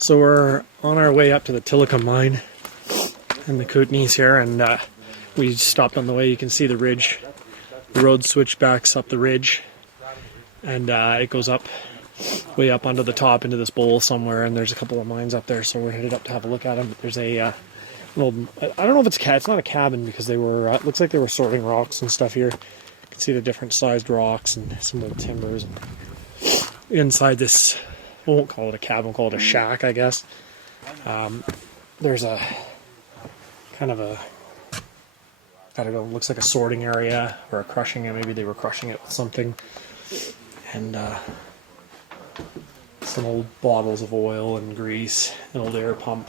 So we're on our way up to the Tillicum mine in the Kootenays here, and we stopped on the way. You can see the ridge. The road switchbacks up the ridge, and it goes up, way up onto the top into this bowl somewhere, and there's a couple of mines up there, so we're headed up to have a look at them. There's a little, I don't know if it's not a cabin, because they were, it looks like they were sorting rocks and stuff here. You can see the different sized rocks and some old timbers. And inside this, I won't call it a cabin, we'll call it a shack, I guess. There's a kind of a, I don't know, looks like a sorting area or a crushing it. Maybe they were crushing it with something. And some old bottles of oil and grease, an old air pump.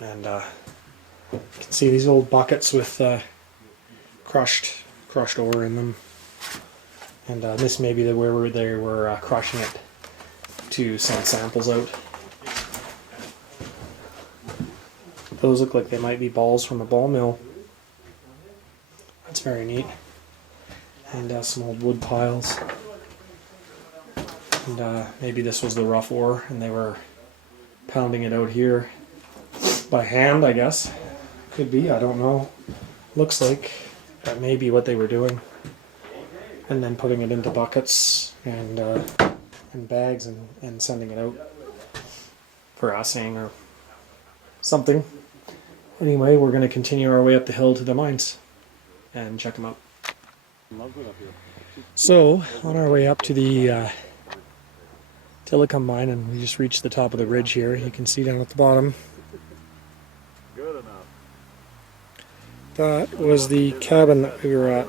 And you can see these old buckets with crushed ore in them. And this may be where they were crushing it to send samples out. Those look like they might be balls from a ball mill. That's very neat. And some old wood piles. And maybe this was the rough ore and they were pounding it out here by hand, I guess. Could be, I don't know. Looks like that may be what they were doing. And then putting it into buckets and bags and sending it out for assaying or something. Anyway, we're going to continue our way up the hill to the mines and check them out. So, on our way up to the Tillicum mine, and we just reached the top of the ridge here. You can see down at the bottom. That was the cabin that we were at.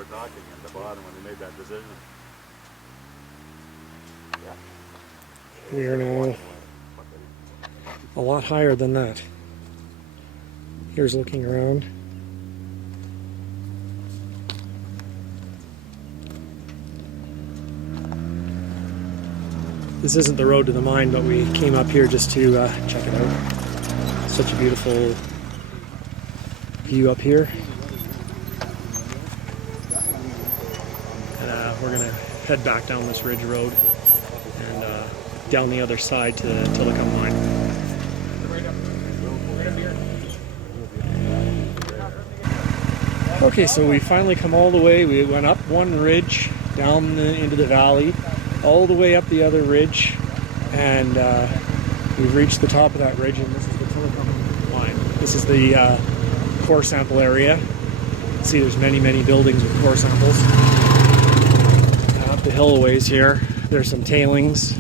We are now a lot higher than that. Here's looking around. This isn't the road to the mine, but we came up here just to check it out. Such a beautiful view up here. And we're going to head back down this ridge road and down the other side to the Tillicum mine. Okay, so we finally come all the way. We went up one ridge, down into the valley, all the way up the other ridge, and we've reached the top of that ridge, and this is the Tillicum mine. This is the core sample area. You can see there's many, many buildings with core samples. And up the hill a ways here, there's some tailings.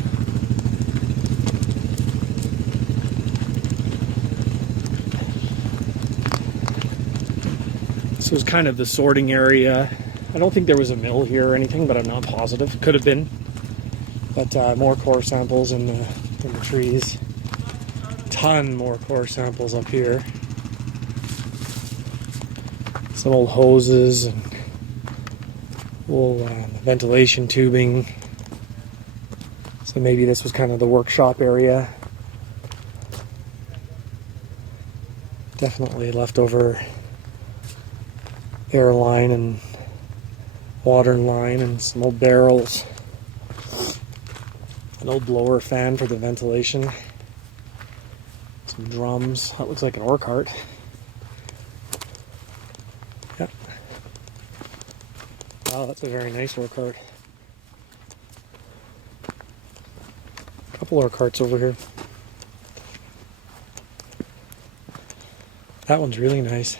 This was kind of the sorting area. I don't think there was a mill here or anything, but I'm not positive. Could have been. But more core samples in the trees. Ton more core samples up here. Some old hoses and old ventilation tubing. So maybe this was kind of the workshop area. Definitely leftover air line and water line and some old barrels. An old blower fan for the ventilation. Some drums. That looks like an ore cart. Yep. Wow, that's a very nice ore cart. A couple ore carts over here. That one's really nice.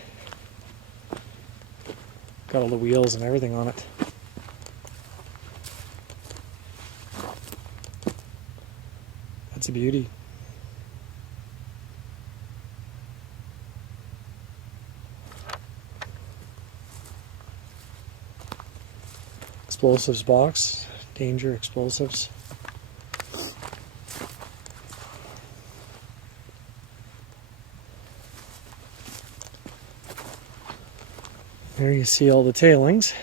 Got all the wheels and everything on it. That's a beauty. Explosives box. Danger explosives. There you see all the tailings.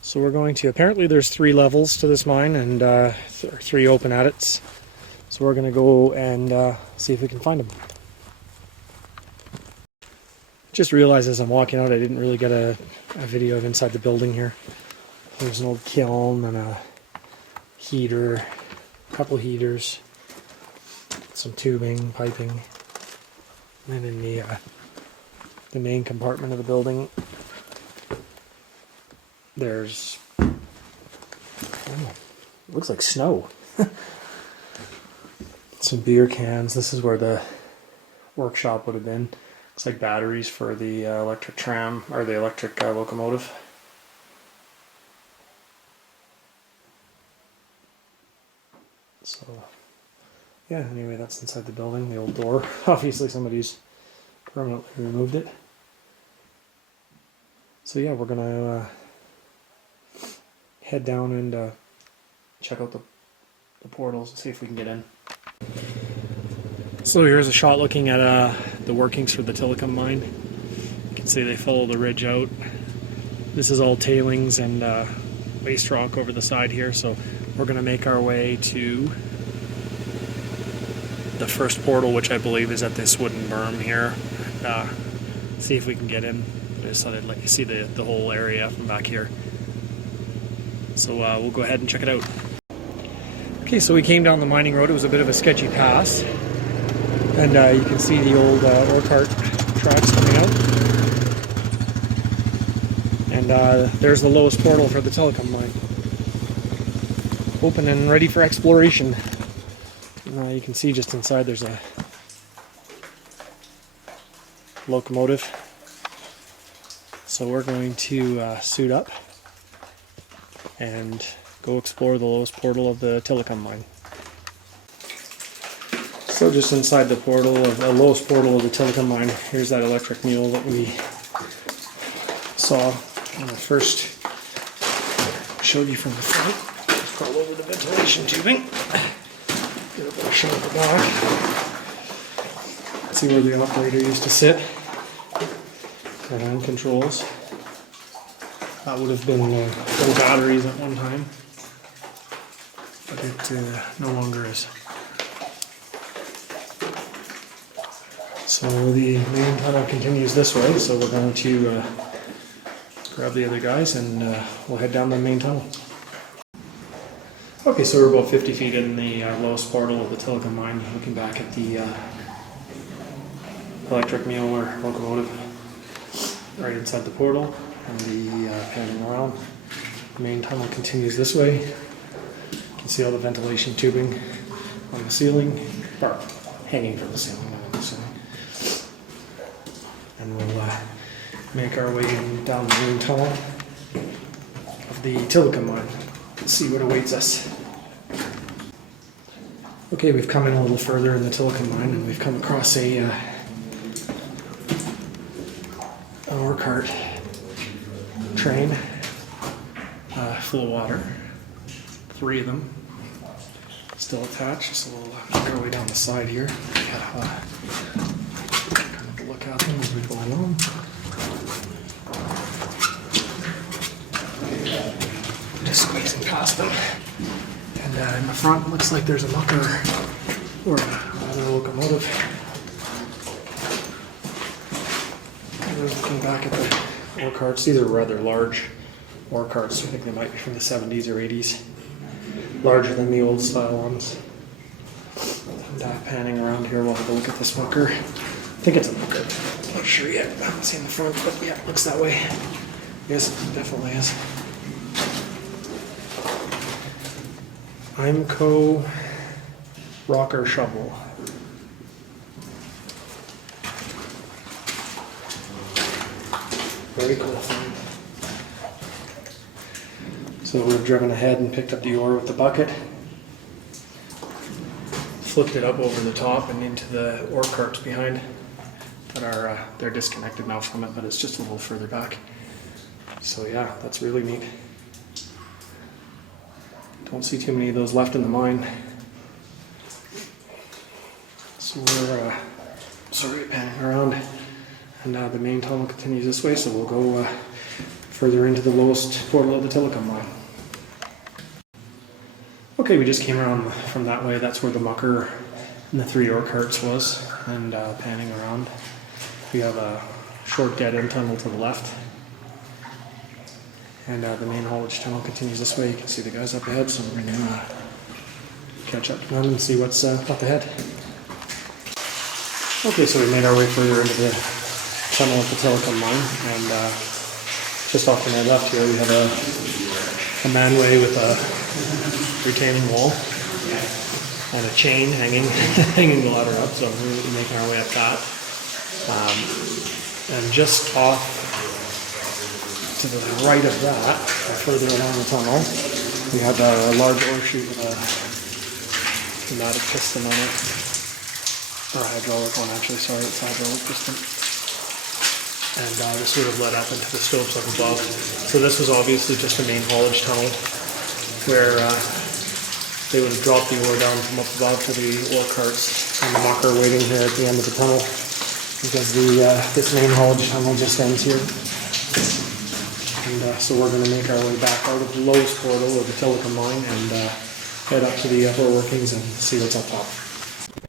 So we're going to, apparently there's 3 levels to this mine and 3 open adits. So we're going to go and see if we can find them. Just realized as I'm walking out I didn't really get a video of inside the building here. There's an old kiln and a heater, a couple heaters, some tubing, piping, and in the main compartment of the building, there's, it looks like snow. Some beer cans. This is where the workshop would have been. Looks like batteries for the electric tram, or the electric locomotive. So, yeah, anyway, that's inside the building, the old door. Obviously somebody's permanently removed it. So yeah, we're gonna head down and check out the portals and see if we can get in. So here's a shot looking at the workings for the Tillicum mine. You can see they follow the ridge out. This is all tailings and waste rock over the side here, so we're going to make our way to the first portal, which I believe is at this wooden berm here, and see if we can get in. I just thought I'd let you see the whole area from back here. So we'll go ahead and check it out. Okay, so we came down the mining road. It was a bit of a sketchy pass, and you can see the old ore cart tracks coming out. And there's the lowest portal for the Tillicum mine. Open and ready for exploration. You can see just inside there's a locomotive. So we're going to suit up and go explore the lowest portal of the Tillicum mine. So just inside the portal of the lowest portal of the Tillicum mine, here's that electric mule that we saw when I first showed you from the front. Just crawl over the ventilation tubing. Get a better shot of the back. See where the operator used to sit. The hand controls. That would have been full batteries at one time, but it no longer is. So the main tunnel continues this way, so we're going to grab the other guys and we'll head down the main tunnel. Okay, so we're about 50 feet in the lowest portal of the Tillicum mine, looking back at the electric mule or locomotive right inside the portal, and the panning around. The main tunnel continues this way. You can see all the ventilation tubing on the ceiling, or hanging from the ceiling, not on the ceiling. And we'll make our way down the main tunnel of the Tillicum mine and see what awaits us. Okay, we've come in a little further in the Tillicum mine, and we've come across an ore cart train full of water. 3 of them still attached, so we'll make our way down the side here. Kind of look at them as we go along. Just squeezing past them. And in the front, looks like there's a mucker or another locomotive. And we're looking back at the ore carts. These are rather large ore carts. I think they might be from the 70s or 80s. Larger than the old style ones. And panning around here, we'll have a look at this mucker. I think it's a mucker. I'm not sure yet. I haven't seen the front, but yeah, it looks that way. Yes, it definitely is. IMCO rocker shovel. Very cool thing. So we've driven ahead and picked up the ore with the bucket, flipped it up over the top and into the ore carts behind that are they're disconnected now from it, but it's just a little further back. So yeah, that's really neat. Don't see too many of those left in the mine. So we're panning around, and the main tunnel continues this way, so we'll go further into the lowest portal of the Tillicum mine. Okay, we just came around from that way. That's where the mucker and the 3 ore carts was, and panning around. We have a short dead-end tunnel to the left. And the main haulage tunnel continues this way. You can see the guys up ahead, so we're going to catch up to them and see what's up ahead. Okay, so we made our way further into the tunnel at the Tillicum Mine, and just off to my left here we have a manway with a retaining wall and a chain hanging hanging the ladder up, so we're making our way up that. And just off to the right of that, or further along the tunnel, we have a large ore chute with a pneumatic piston on it. Or a hydraulic one, actually, sorry, it's a hydraulic piston. And this would have led up into the stopes up above. So this was obviously just a main haulage tunnel where they would have dropped the ore down from up above to the ore carts and the mucker waiting here at the end of the tunnel, because this main haulage tunnel just ends here. And so we're going to make our way back out of the lowest portal of the Tillicum Mine and head up to the upper workings and see what's up top.